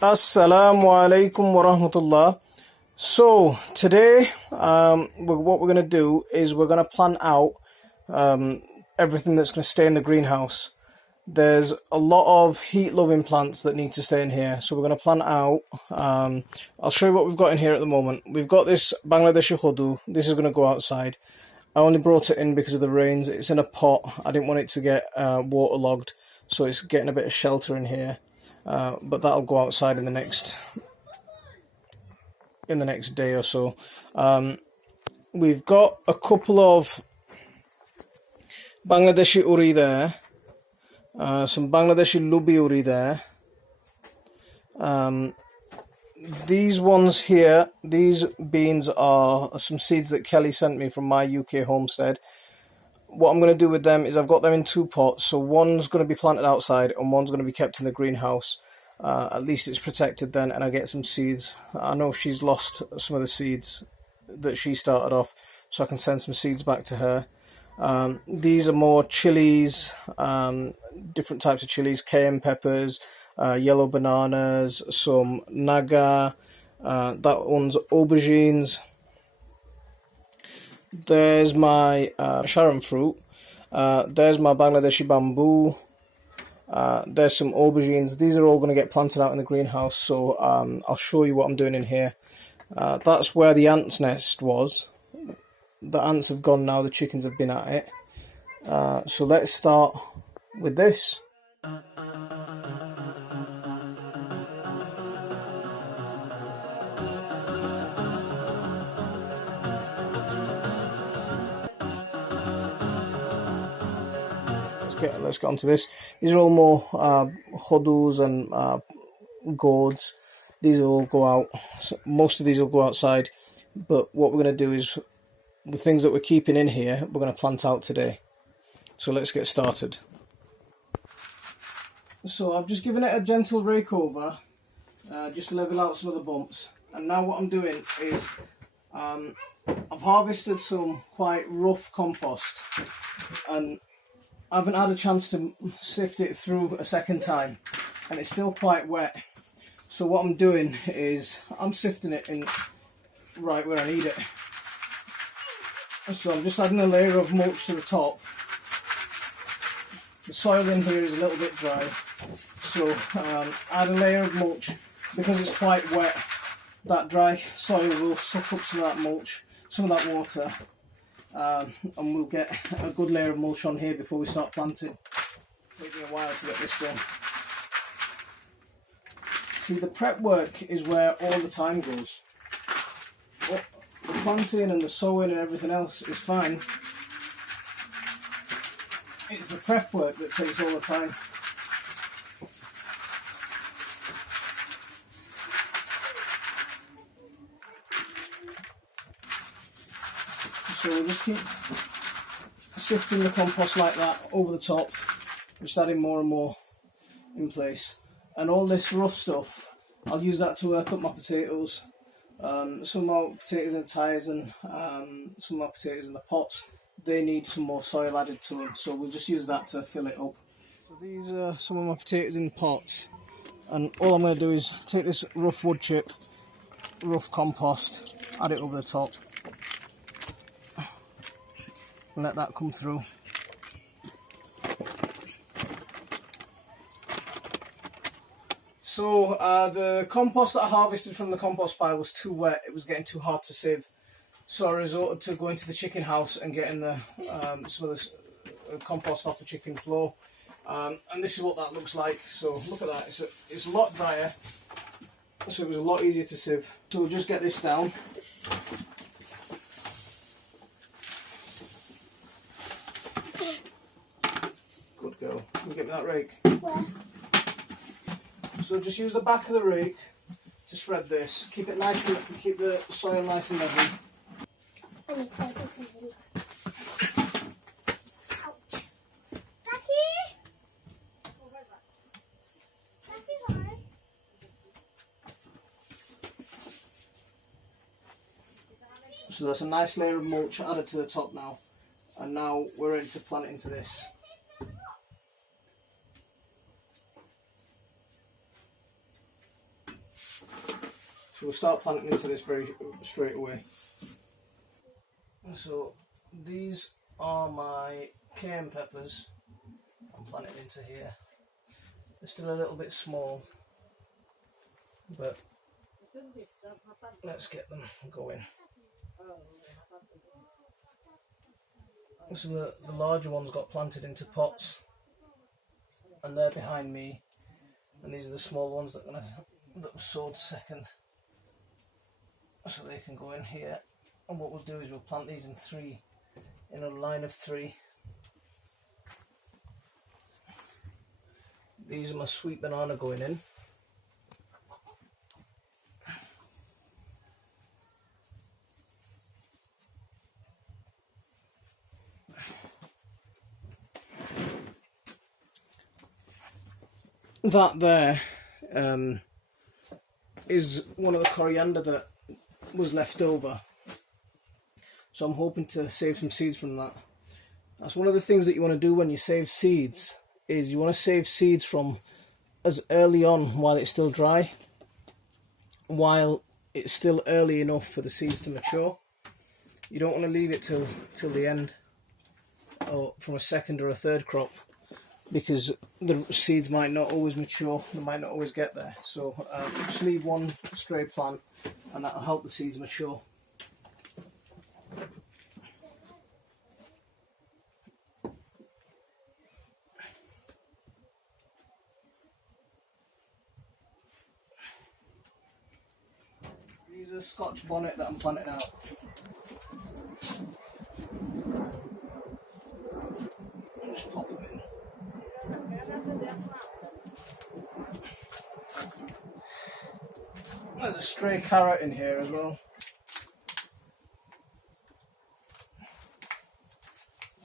Assalamu alaikum wa rahmatullah. So today, what we're going to do is we're going to plant out everything that's going to stay in the greenhouse. There's a lot of heat-loving plants that need to stay in here, so we're going to plant out. I'll show you what we've got in here at the moment. We've got this Bangladeshi hodu. This is going to go outside. I only brought it in because of the rains. It's in a pot. I didn't want it to get waterlogged, so it's getting a bit of shelter in here. But that'll go outside in the next day or so. We've got a couple of Bangladeshi uri there, some Bangladeshi lubi uri there. These ones here, these beans are some seeds that Kelly sent me from my UK homestead. What I'm going to do with them is I've got them in two pots, so one's going to be planted outside and one's going to be kept in the greenhouse. At least it's protected then, and I get some seeds. I know she's lost some of the seeds that she started off, so I can send some seeds back to her. These are more chilies, different types of chilies, cayenne peppers, yellow bananas, some Naga, that one's aubergines. There's my Sharon fruit, there's my Bangladeshi bamboo, there's some aubergines. These are all going to get planted out in the greenhouse, so I'll show you what I'm doing in here. That's where the ant's nest was. The ants have gone now, the chickens have been at it. So let's start with this. Let's get onto this. These are all more hodus and gourds. These will all go out. Most of these will go outside, but what we're going to do is the things that we're keeping in here, we're going to plant out today. So let's get started. So I've just given it a gentle rake over, just to level out some of the bumps. And now what I'm doing is I've harvested some quite rough compost, and I haven't had a chance to sift it through a second time, and it's still quite wet. So what I'm doing is I'm sifting it in right where I need it. So I'm just adding a layer of mulch to the top. The soil in here is a little bit dry, so add a layer of mulch. Because it's quite wet, that dry soil will suck up some of that mulch, some of that water. And we'll get a good layer of mulch on here before we start planting. It's taking a while to get this done. See, the prep work is where all the time goes. The planting and the sowing and everything else is fine. It's the prep work that takes all the time. So we'll just keep sifting the compost like that over the top, just adding more and more in place. And all this rough stuff, I'll use that to earth up my potatoes. Some more potatoes in the tyres and some more potatoes in the pots. They need some more soil added to them, so we'll just use that to fill it up. So these are some of my potatoes in pots, and all I'm going to do is take this rough wood chip, rough compost, add it over the top. Let that come through. So the compost that I harvested from the compost pile was too wet. It was getting too hard to sieve, so I resorted to going to the chicken house and getting the some of the compost off the chicken floor. And this is what that looks like. So look at that. It's a lot drier, so it was a lot easier to sieve. So we'll just get this down. Good girl. Can you get me that rake? Where? So just use the back of the rake to spread this. Keep it nice and keep the soil nice and level. So that's a nice layer of mulch added to the top now, and now we're ready to plant it into this. So we'll start planting into this very straight away. So these are my cayenne peppers. I'm planting into here. They're still a little bit small, but let's get them going. Some of the larger ones got planted into pots, and they're behind me. And these are the small ones that were sowed second, so they can go in here. And what we'll do is we'll plant these in a line of 3. These are my sweet banana going in. That there is one of the coriander that was left over, so I'm hoping to save some seeds from that. That's one of the things that you want to do when you save seeds, is you want to save seeds from as early on while it's still dry, while it's still early enough for the seeds to mature. You don't want to leave it till the end, or from a second or a third crop, because the seeds might not always mature, they might not always get there. So just leave one stray plant and that will help the seeds mature. These are Scotch bonnet that I'm planting out. I'll just pop them in. There's a stray carrot in here as well.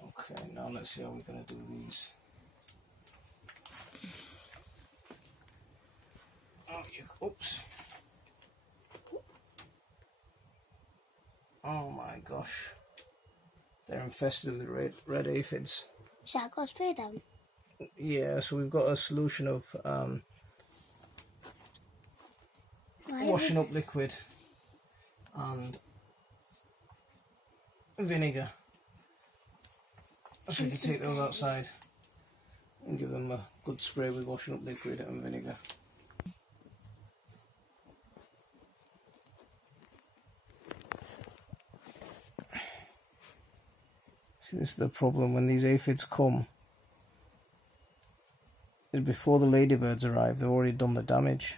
Okay, now let's see how we're going to do these. Oops. Oh my gosh. They're infested with red aphids. Shall I go spray them? Yeah, so we've got a solution of washing up liquid and vinegar. So you can take those outside and give them a good spray with washing up liquid and vinegar. See, this is the problem when these aphids come, is before the ladybirds arrive, they've already done the damage.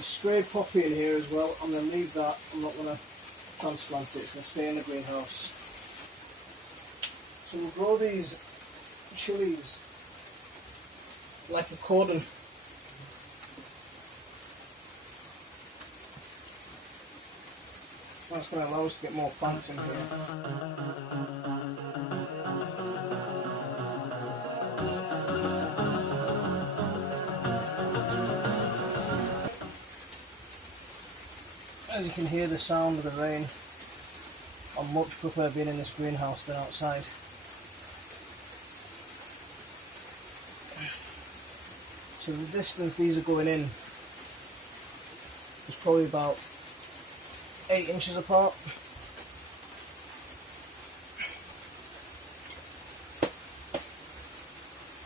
Stray poppy in here as well. I'm going to leave that. I'm not going to transplant it. It's going to stay in the greenhouse. So we'll grow these chilies like a cordon. That's going to allow us to get more plants in here. As you can hear the sound of the rain, I much prefer being in this greenhouse than outside. So the distance these are going in is probably about 8 inches apart.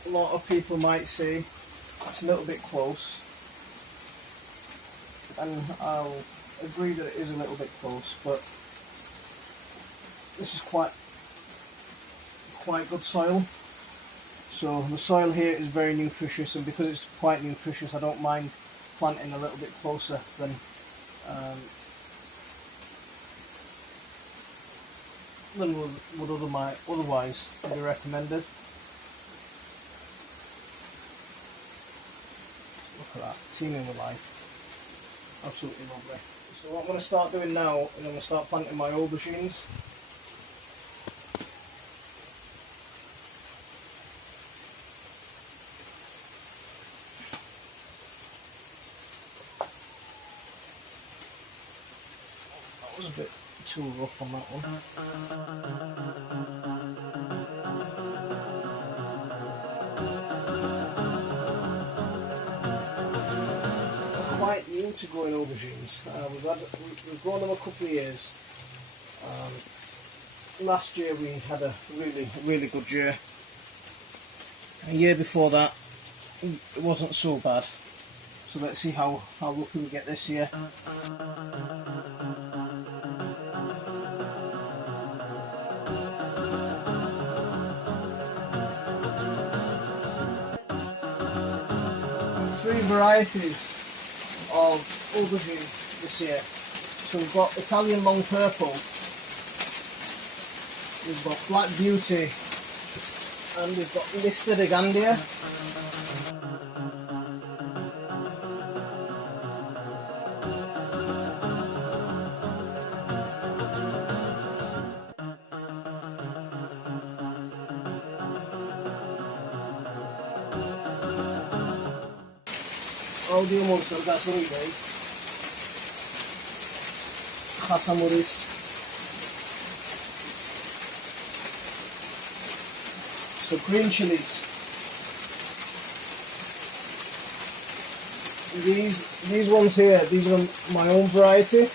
A lot of people might say it's a little bit close, and I'll agree that it is a little bit close, but this is quite good soil. So the soil here is very nutritious, and because it's quite nutritious, I don't mind planting a little bit closer than would otherwise be recommended. Look at that, teeming with life. Absolutely lovely. So what I'm going to start doing now is I'm going to start planting my aubergines. That was a bit too rough on that one. Quite new to growing aubergines. We've grown them a couple of years. Last year we had a really good year. A year before that it wasn't so bad. So let's see how lucky we get this year. Three varieties of aubergine this year. So we've got Italian long purple, we've got black beauty, and we've got listed Agandia. Audio monster gasolide, Khasamuris, so green chilies. These ones here, these are my own variety.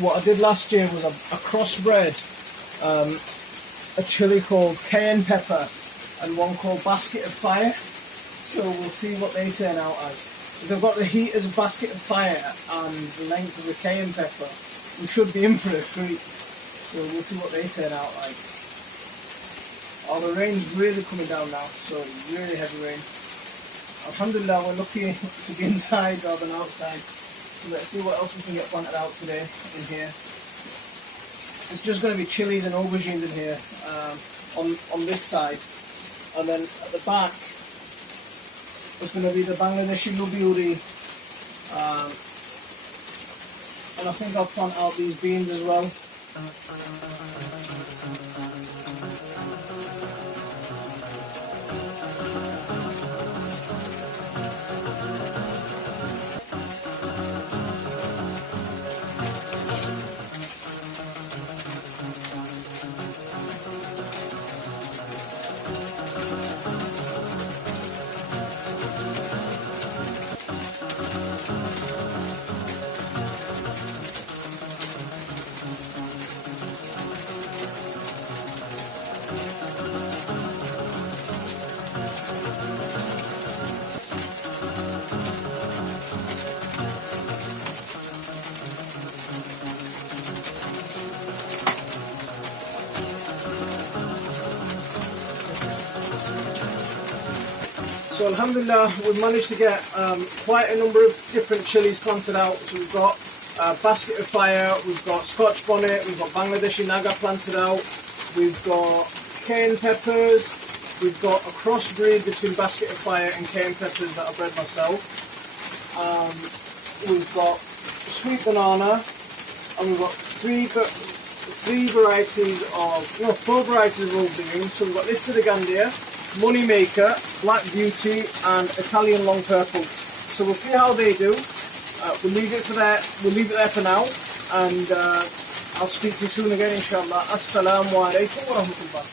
What I did last year was a crossbred. A chili called cayenne pepper and one called basket of fire, so we'll see what they turn out as. If they've got the heat as a basket of fire and the length of the cayenne pepper, we should be in for a treat, so we'll see what they turn out like. Oh, the rain's really coming down now, so really heavy rain. Alhamdulillah, we're lucky to be inside rather than outside, so let's see what else we can get planted out today in here. It's just going to be chilies and aubergines in here on this side, and then at the back it's going to be the Bangladeshi Naga, and I think I'll plant out these beans as well. So alhamdulillah, we've managed to get quite a number of different chilies planted out. So we've got basket of fire, we've got Scotch bonnet, we've got Bangladeshi Naga planted out, we've got cayenne peppers, we've got a crossbreed between basket of fire and cayenne peppers that I bred myself. We've got sweet banana, and we've got four varieties of aubergine. So we've got listed Agandia, Moneymaker, Black Beauty, and Italian Long Purple. So we'll see how they do. We'll leave it there for now, and I'll speak to you soon again, inshallah. Assalamu alaikum wa rahmatullah.